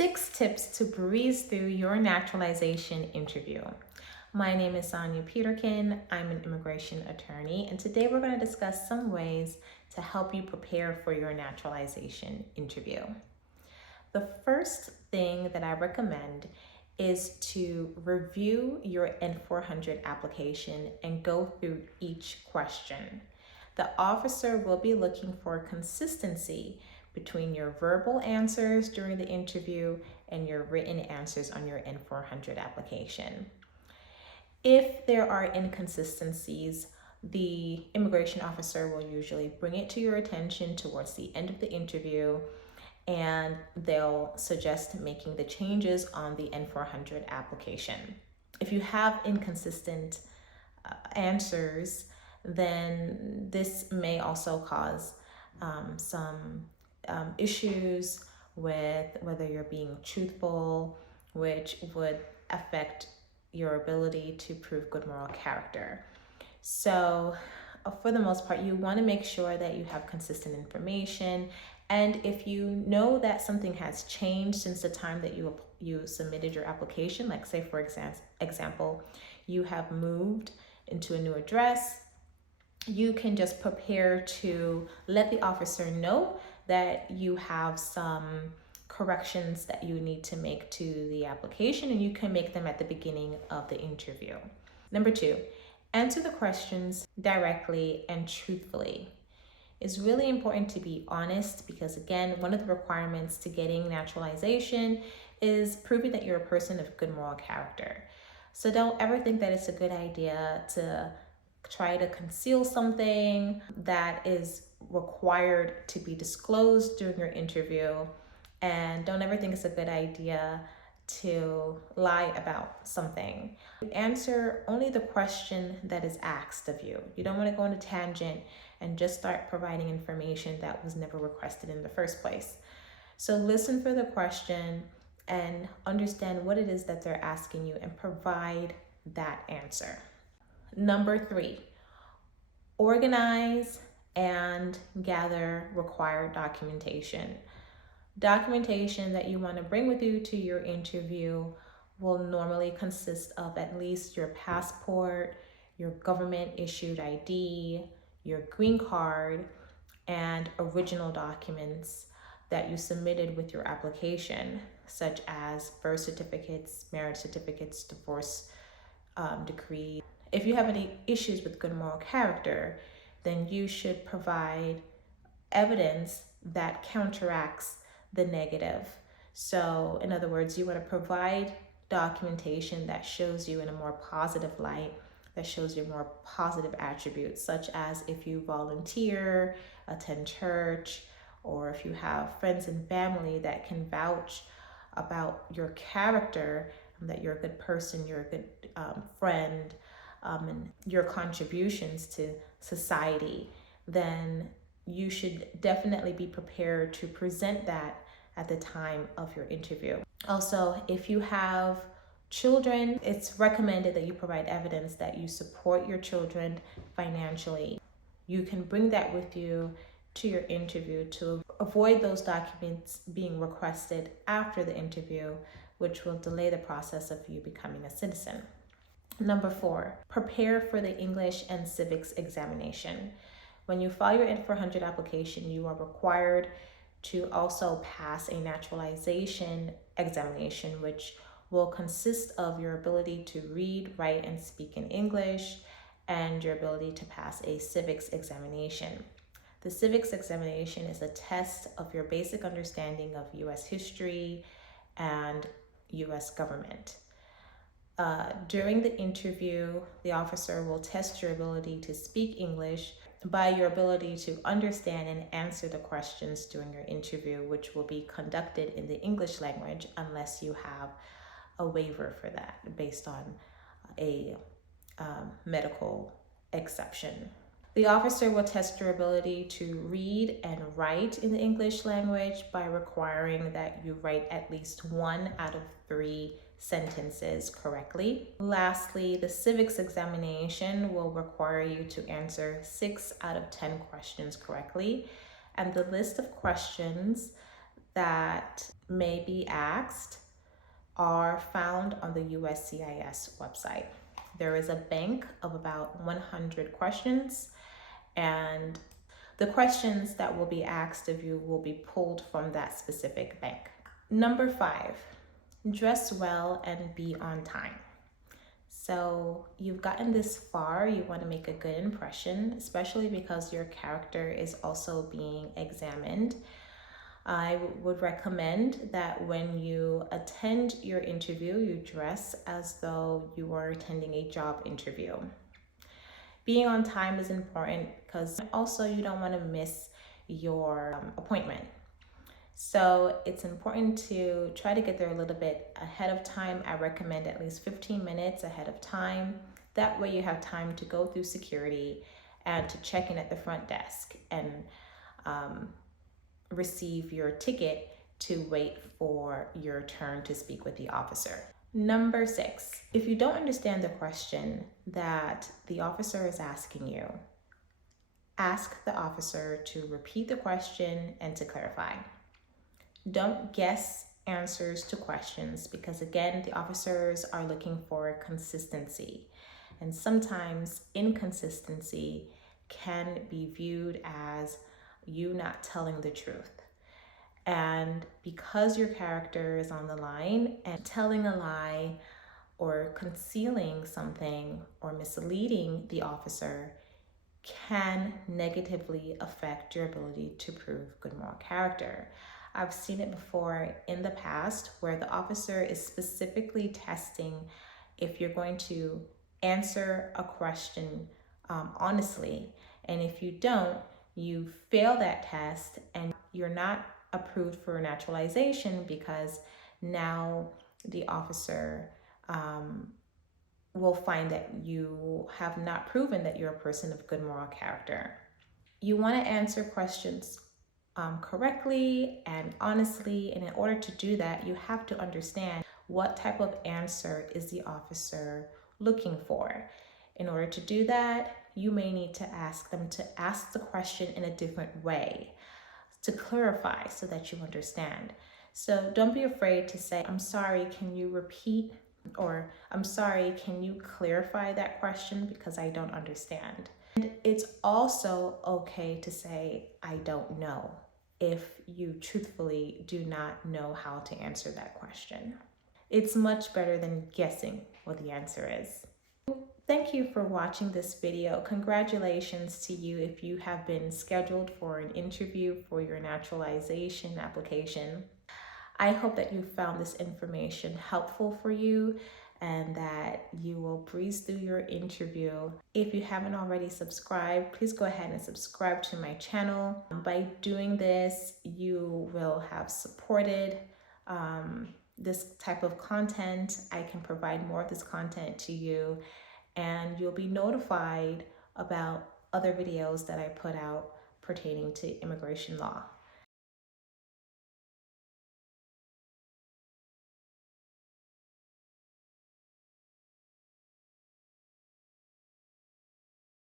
6 tips to breeze through your naturalization interview. My name is Sonia Peterkin. I'm an immigration attorney, and today we're going to discuss some ways to help you prepare for your naturalization interview. The first thing that I recommend is to review your N400 application and go through each question. The officer will be looking for consistency between your verbal answers during the interview and your written answers on your N400 application. If there are inconsistencies, the immigration officer will usually bring it to your attention towards the end of the interview, and they'll suggest making the changes on the N400 application. If you have inconsistent answers, then this may also cause some issues with whether you're being truthful, which would affect your ability to prove good moral character. So for the most part, you want to make sure that you have consistent information. And if you know that something has changed since the time that you submitted your application, like say for example, you have moved into a new address, you can just prepare to let the officer know that you have some corrections that you need to make to the application, and you can make them at the beginning of the interview. Number 2, answer the questions directly and truthfully. It's really important to be honest because, again, one of the requirements to getting naturalization is proving that you're a person of good moral character. So don't ever think that it's a good idea to try to conceal something that is required to be disclosed during your interview, and don't ever think it's a good idea to lie about something. Answer only the question that is asked of you. You don't want to go on a tangent and just start providing information that was never requested in the first place. So listen for the question and understand what it is that they're asking you and provide that answer. Number 3, organize and gather required documentation. Documentation that you want to bring with you to your interview will normally consist of at least your passport, your government issued ID, your green card, and original documents that you submitted with your application, such as birth certificates, marriage certificates, divorce decree. If you have any issues with good moral character, then you should provide evidence that counteracts the negative. So in other words, you want to provide documentation that shows you in a more positive light, that shows you more positive attributes, such as if you volunteer, attend church, or if you have friends and family that can vouch about your character, that you're a good person, you're a good friend, and your contributions to society, then you should definitely be prepared to present that at the time of your interview. Also, if you have children, it's recommended that you provide evidence that you support your children financially. You can bring that with you to your interview to avoid those documents being requested after the interview, which will delay the process of you becoming a citizen. Number 4, prepare for the English and Civics examination. When you file your N400 application, you are required to also pass a naturalization examination, which will consist of your ability to read, write, and speak in English, and your ability to pass a civics examination. The civics examination is a test of your basic understanding of U.S. history and U.S. government. During the interview, the officer will test your ability to speak English by your ability to understand and answer the questions during your interview, which will be conducted in the English language unless you have a waiver for that based on a medical exception. The officer will test your ability to read and write in the English language by requiring that you write at least 1 out of 3 sentences correctly. Lastly, the civics examination will require you to answer 6 out of 10 questions correctly. And the list of questions that may be asked are found on the USCIS website. There is a bank of about 100 questions, and the questions that will be asked of you will be pulled from that specific bank. Number 5, dress well and be on time. So you've gotten this far, you want to make a good impression, especially because your character is also being examined. I would recommend that when you attend your interview, you dress as though you are attending a job interview. Being on time is important because also you don't want to miss your appointment. So it's important to try to get there a little bit ahead of time. I recommend at least 15 minutes ahead of time. That way you have time to go through security and to check in at the front desk and receive your ticket to wait for your turn to speak with the officer. Number 6, if you don't understand the question that the officer is asking you, ask the officer to repeat the question and to clarify. Don't guess answers to questions because, again, the officers are looking for consistency, and sometimes inconsistency can be viewed as you not telling the truth. And because your character is on the line, and telling a lie or concealing something or misleading the officer can negatively affect your ability to prove good moral character. I've seen it before in the past where the officer is specifically testing if you're going to answer a question honestly. And if you don't, you fail that test and you're not approved for naturalization because now the officer will find that you have not proven that you're a person of good moral character. You want to answer questions correctly and honestly, and in order to do that, you have to understand what type of answer is the officer looking for. In order to do that, you may need to ask them to ask the question in a different way to clarify so that you understand. So don't be afraid to say, I'm sorry, can you repeat? Or I'm sorry, can you clarify that question because I don't understand? And it's also okay to say, I don't know, if you truthfully do not know how to answer that question. It's much better than guessing what the answer is. Thank you for watching this video. Congratulations to you if you have been scheduled for an interview for your naturalization application. I hope that you found this information helpful for you and that you will breeze through your interview. If you haven't already subscribed, please go ahead and subscribe to my channel. By doing this, you will have supported this type of content. I can provide more of this content to you, and you'll be notified about other videos that I put out pertaining to immigration law.